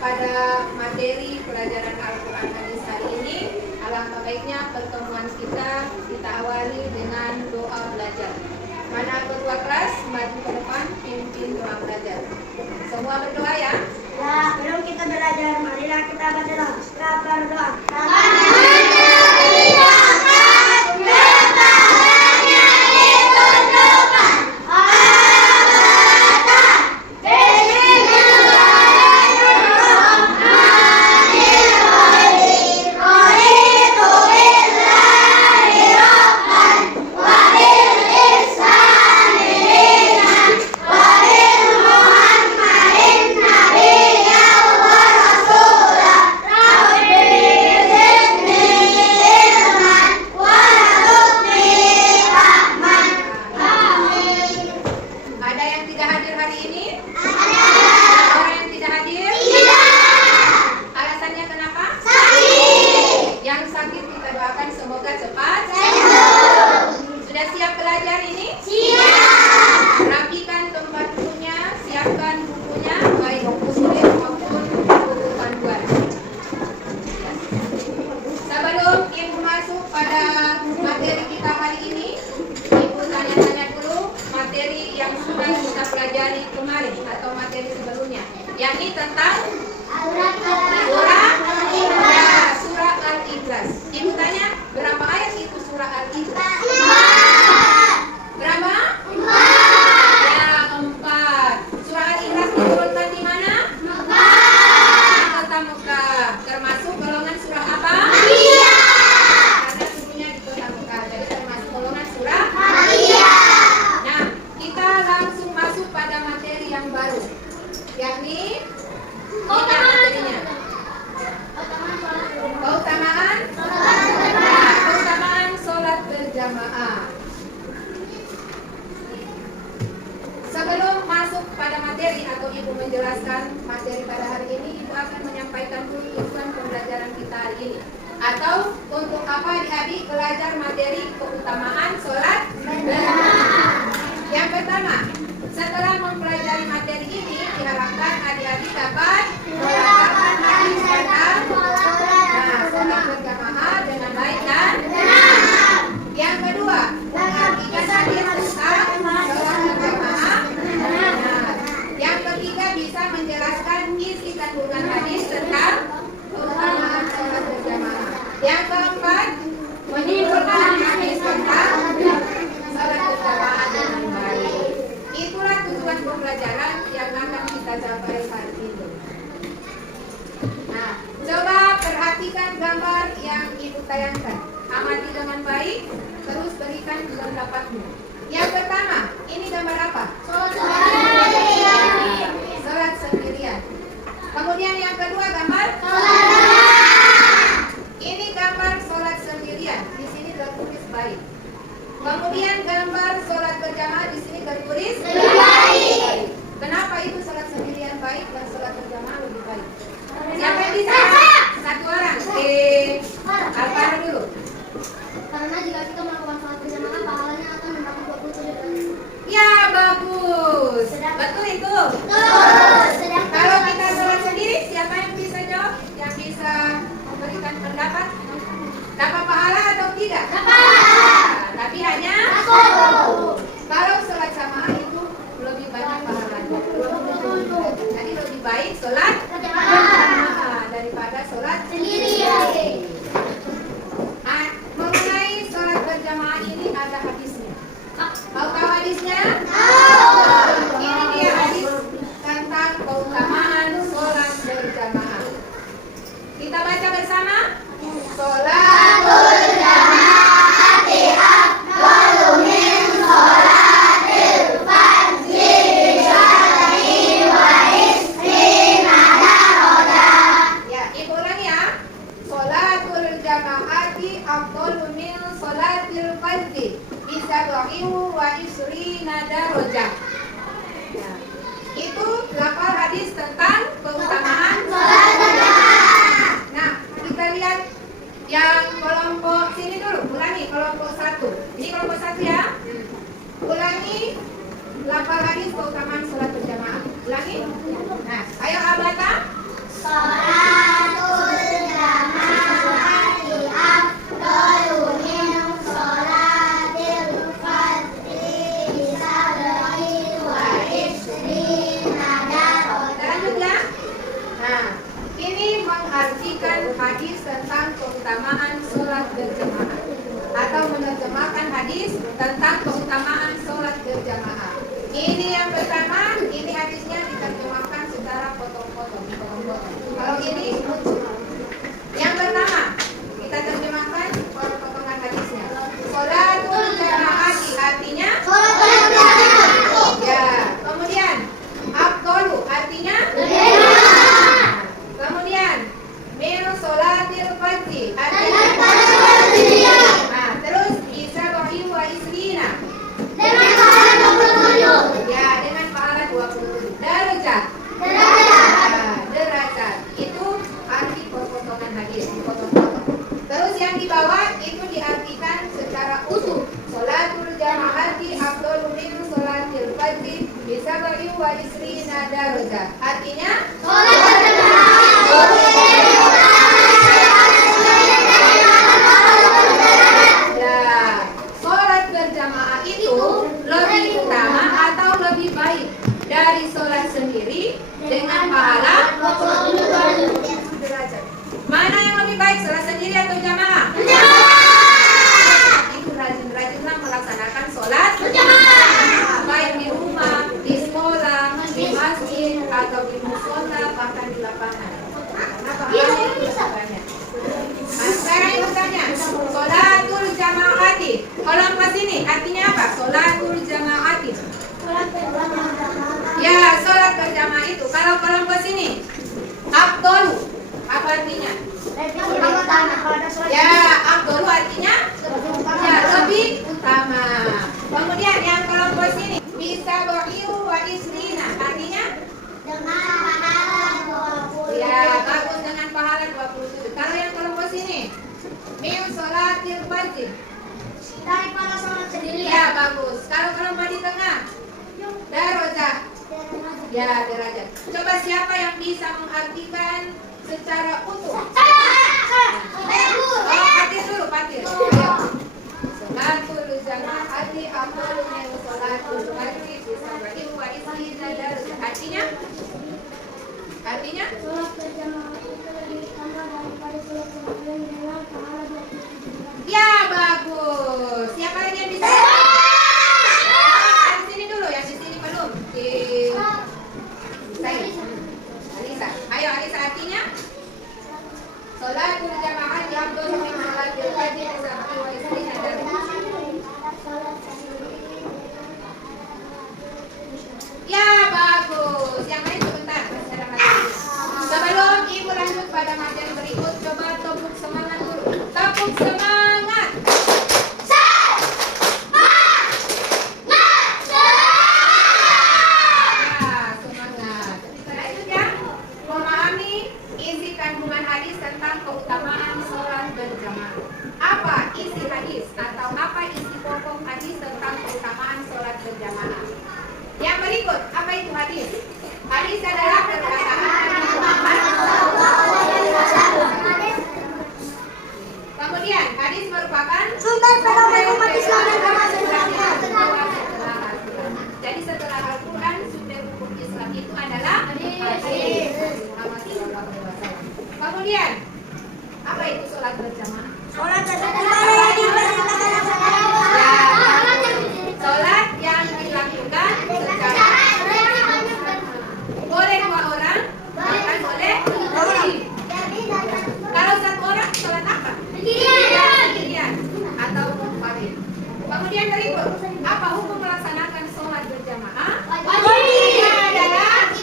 pada materi pelajaran Al-Quran hadis hari ini, alangkah baiknya pertemuan kita awali dengan doa belajar. Mana ketua kelas maju ke depan pimpin doa belajar. Semua berdoa ya. Ya, sebelum kita belajar, marilah kita berdoa. Kita berdoa. Yakni tentang surah Al-Ikhlas. Ibu tanya, berapa ayat itu surah Al-Ikhlas? Berapa? 4. Ya, 4. Surah Al-Ikhlas diturunkan di mana? Kota Mekah. Termasuk golongan surah apa? Karena turunnya di Kota Mekah. Jadi termasuk golongan surah. Nah, kita langsung masuk pada materi yang baru, yakni materinya. Keutamaan sholat berjamaah. Sebelum masuk pada materi atau ibu menjelaskan materi pada hari ini, ibu akan menyampaikan dulu tujuan pembelajaran kita hari ini. Atau untuk apa adik-adik belajar materi keutamaan sholat berjamaah. Yang pertama, setelah mempelajari materi ini, diharapkan adik-adik dapat mendapatkan hadis tentang sholat berjamaah dengan baik dan benar. Yang kedua, mengartikan hadis tentang sholat berjamaah benar. Yang ketiga, bisa menjelaskan isi kandungan hadis tentang keutamaan sholat berjamaah. Yang keempat, menyimpulkan hadis tentang sholat berjamaah dengan baik. Itulah tujuan pembelajaran yang akan kita capai hari ini. Nah, coba perhatikan gambar yang ibu tayangkan. Amati dengan baik, terus berikan pendapatmu. Yang pertama, ini gambar apa? Sholat sendirian. Kemudian yang kedua gambar? Ini gambar sholat sendirian. Di sini tertulis baik. Kemudian gambar sholat berjamaah, di sini tertulis baik. Kenapa itu sholat sendirian baik dan sholat berjamaah lebih baik? Siapa yang bisa? Satu orang. Alvaro dulu. Karena jika kita melakukan sholat berjamaah, pahalanya akan mendapat 27 kali. Ya, bagus. Betul itu? Kalau kita sholat sendiri, siapa yang bisa jawab? Yang bisa memberikan pendapat? Dapat pahala atau tidak? Tapi hanya kalau sholat jamaah itu lebih banyak pahalanya. Jadi lebih baik sholat mengartikan hadis tentang keutamaan sholat berjamaah atau menerjemahkan hadis tentang keutamaan sholat berjamaah. Ini yang pertama, ini hadisnya diterjemahkan secara potong-potong. Kalau ini yang pertama kita terjemahkan potong-potongan hadisnya. Sholatul jamaati artinya Sholat berjamaah. ya. Kemudian afdhalu artinya kemudian min sholatil fardhi artinya nah, terus bisa wa isrina ya dengan pahala 27 derajat. Derajat itu arti potongan hadis dipotong-potong. Terus yang di bawah itu diartikan secara utuh. Sholatul jamaati afdalu min sholatil fardhi bisa wa isrina derajat. Artinya sholat berjamaah itu lebih utama atau lebih baik dari sholat sendiri dengan pahala 27 derajat. Mana yang lebih baik, sholat sendiri atau jamaah? Itu rajin-rajinlah melaksanakan sholat berjamaah, baik di rumah, di sekolah, di masjid, atau di mushola, bahkan di lapangan. Karena pahalanya itu banyak. Nah, sekarang yang bertanya, sholatul jamaati. Kolom pas ini artinya apa? Sholatul jamaati. Ya, sholat berjamaah itu. Kalau kolom pas ini, afdalu. Apa artinya? Ya, afdalu artinya ya, lebih utama. Kemudian yang kolom pas ini, bisa wa isrina. Artinya ya, bagus dengan pahala 27. Kalau yang kolom pas ini, min sholatil fardhi. Daripada sholat sendiri Ya, bagus. Kalau kolom di tengah, derajat. Ya, derajat. Coba siapa yang bisa mengartikan secara utuh? Patir dulu, patir. Ayo. Sholatul jamaati afdalu min sholatil fardhi bisa wa isrina derajat. Artinya? Sholat berjamaah itu lebih utama daripada sholat sendiri dengan pahala 27. Ya, bagus. Siapa lagi yang bisa? Di sini dulu, yang di sini belum. Di saya. Alisa. Ayo, Alisa artinya? Sholatul jamaah afdalu min sholatil fardhi wa isrina derajat. Ya, bagus. Yang lain sebentar. Sebelum Ibu lanjut pada materi berikut, coba tepuk semangat dulu. Tepuk semangat. Ya, semangat. Selanjutnya, memahami isi kandungan hadis tentang keutamaan sholat berjamaah. Apa isi hadis atau apa isi pokok hadis tentang keutamaan sholat berjamaah? Yang berikut, apa itu hadis? Hadis adalah perkataan Nabi Muhammad. Kemudian, hadis merupakan Sumber pedoman umat Islam yang termasuk jadi setelah Al-Quran, sumber hukum Islam itu adalah hadis Muhammad SAW. Kemudian, apa itu sholat berjamaah? sholat berjamaah Sholat yang dilakukan secara boleh 2 orang, bahkan boleh lebih. Kalau 1 orang, sholat apa? Sendirian atau munfarid. Kemudian berikut, apa hukum melaksanakan sholat berjamaah? Hukumnya adalah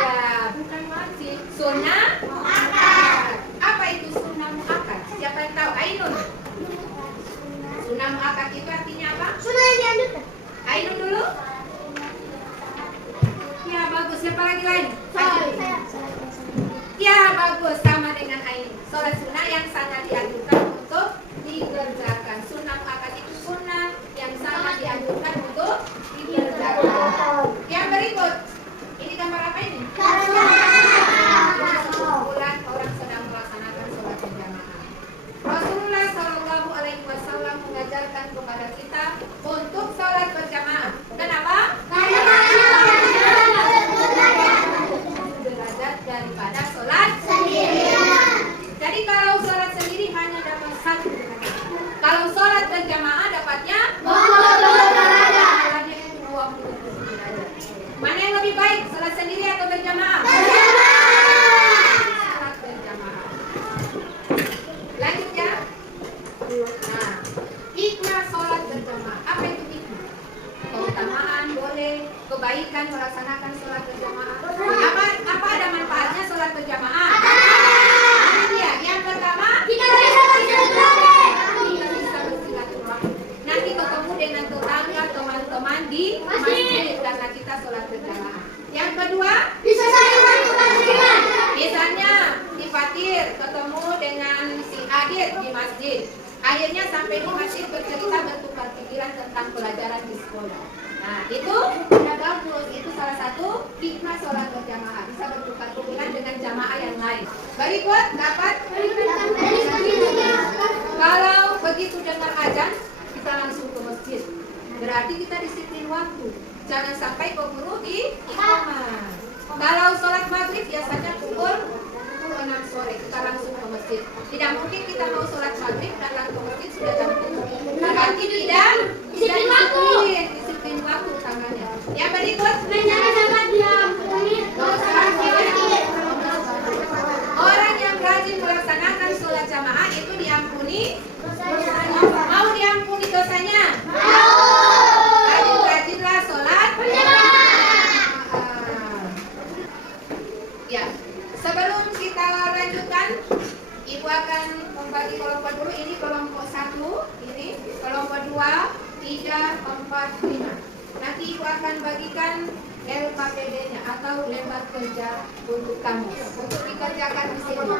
ya, bukan wajib, sunnah muakkad. Apa itu sunnah muakkad? Siapa yang tahu? Ainun. Sunnah muakkad itu artinya apa? sunnah yang dianjurkan. Ainun dulu. Ya, bagus. Siapa lagi lain? Ya, bagus. Sama dengan Ainun. Sholat sunnah yang sangat dianjurkan untuk dikerjakan. Sunnah muakkad itu sunnah yang sangat dianjurkan untuk dikerjakan. Yang berikut, ini gambar apa ini? Kumpulan orang sedang melaksanakan sholat berjamaah. Rasulullah Shallallahu Alaihi Wasallam mengajarkan kepada kita untuk sholat berjamaah. Kenapa? Derajat daripada sholat sendirian. Akhirnya sampai di masjid bercerita bertukar pikiran tentang pelajaran di sekolah. Nah, itu sudah bagus. Itu salah satu hikmah sholat berjamaah. Bisa bertukar pikiran dengan jamaah yang lain. Berikut dapat kalau begitu dengar azan kita langsung ke masjid. Berarti kita disiplin waktu. Jangan sampai keburu di iqamah. Kalau sholat maghrib biasanya pukul 6 sore kita langsung ke masjid. Tidak mungkin kita mau sholat maghrib datang ke masjid sudah jam 7. Berarti tidak disiplin waktu tangannya. Yang berikut orang yang rajin melaksanakan sholat jamaah itu diampuni. Mau diampuni dosanya? Rajin-rajinlah sholat ya. Sebelum kita lanjutkan, Ibu akan membagi kelompok dulu. Ini kelompok 1, ini kelompok 2, 3, 4, 5. Nanti Ibu akan bagikan LKPD-nya atau lembar kerja untuk kamu untuk dikerjakan di sini.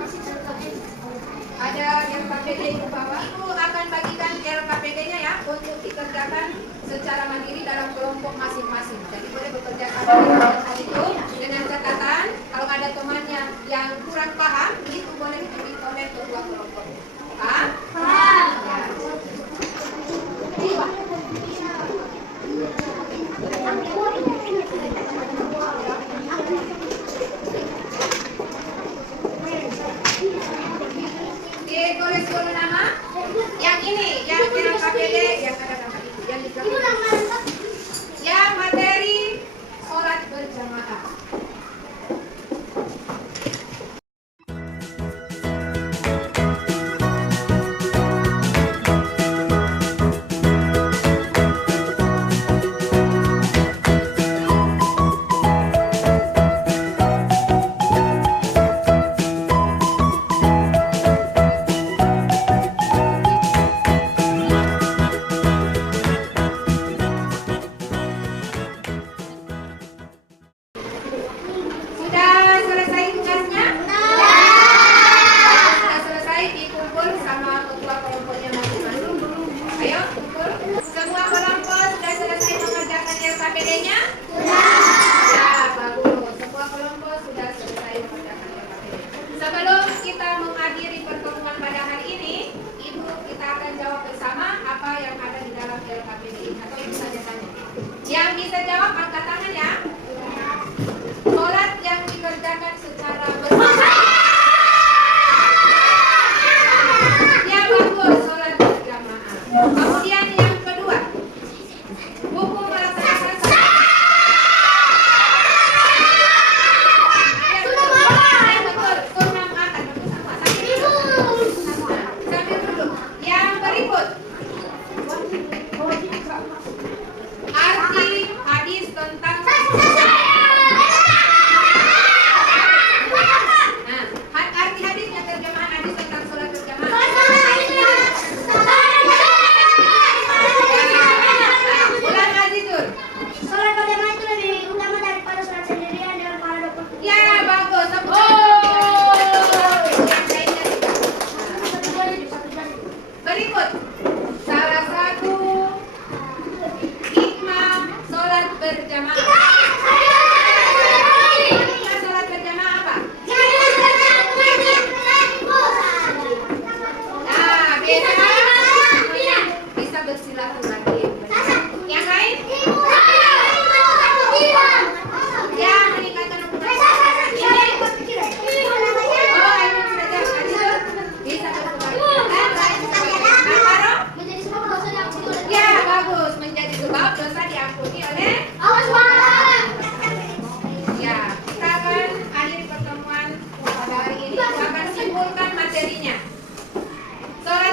Ada LKPD Ibu bawa. Ibu akan bagikan LKPD-nya ya untuk dikerjakan secara mandiri dalam kelompok masing-masing. Jadi boleh bekerja sama itu dengan catatan kalau ada temannya yang kurang paham itu boleh dikomen kedua kelompok. Paham? Paham. Tulis dulu nama. Yang ini, yang LKPD, yang ada nama itu, yang di belakang. Yang materi sholat berjamaah.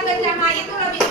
Berjamaah itu lebih